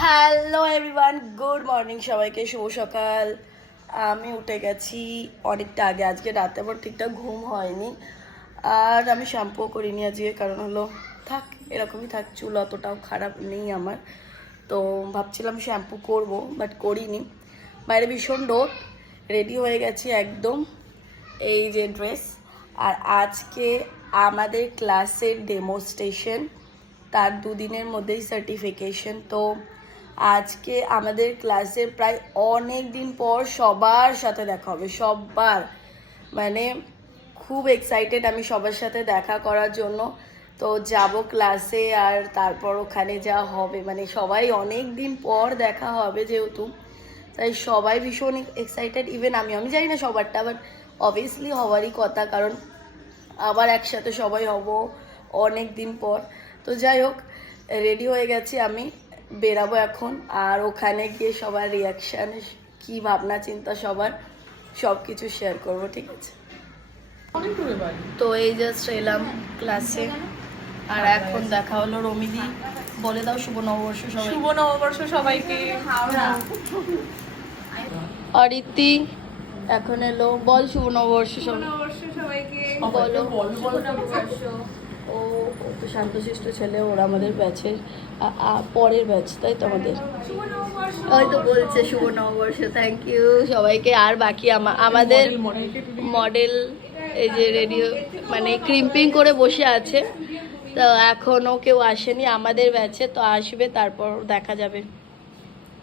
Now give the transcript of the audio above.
Hello everyone, good morning সবাইকে, শুভ সকাল। আমি উঠে গেছি অনেকটা আগে, আজকে রাতে আমার ঠিকঠাক ঘুম হয়নি আর আমি শ্যাম্পুও করিনি আজকে, কারণ হলো থাক এরকমই থাক, চুল অতটাও খারাপ নেই আমার। তো ভাবছিলাম শ্যাম্পু করব, বাট করিনি। বাইরে ভীষণ রোদ, রেডি হয়ে গেছি একদম, এই যে ড্রেস। আর আজকে আমাদের ক্লাসের ডেমোস্ট্রেশন, তার দুদিনের মধ্যেই সার্টিফিকেশন। তো আজকে আমাদের ক্লাসে প্রায় অনেক দিন পর সবার সাথে দেখা হবে, সবার, মানে খুব এক্সাইটেড আমি সবার সাথে দেখা করার জন্য। তো যাব ক্লাসে, আর তারপর ওখানে যা হবে, মানে সবাই অনেক দিন পর দেখা হবে যেহেতু, তাই সবাই ভীষণ এক্সাইটেড। ইভেন আমি জানি না সবারটা, বাট অবভিয়াসলি হওয়ারই কথা, কারণ আবার একসাথে সবাই হব অনেক দিন পর। তো যাই হোক, রেডি হয়ে গেছি, আমি বেরাবো এখন, আর ওখানে গিয়ে সবার রিয়াকশান, কি ভাবনা চিন্তা সবার, সব কিছু শেয়ার করবো, ঠিক আছে? তো এই জাস্ট এলাম ক্লাসে, আর এখন দেখা হলো রমিদি। বলে দাও শুভ নববর্ষ সবাই। শুভ নববর্ষ সবাইকে। অরিতি এখন এলো, বল শুভ নববর্ষ সবাইকে বলো। শুভ নববর্ষ। ও তো শান্তশিষ্ট ছেলে, ওরা আমাদের ব্যাচের পরের ব্যাচ, তাই তো আমাদের। শুভ নববর্ষ। হয়তো বলছে শুভ নববর্ষ, থ্যাংক ইউ সবাইকে। আর বাকি আমাদের মডেল এই যে রেডিও, মানে ক্রিম্পিং করে বসে আছে, তো এখনও কেউ আসেনি আমাদের ব্যাচে, তো আসবে তারপর দেখা যাবে।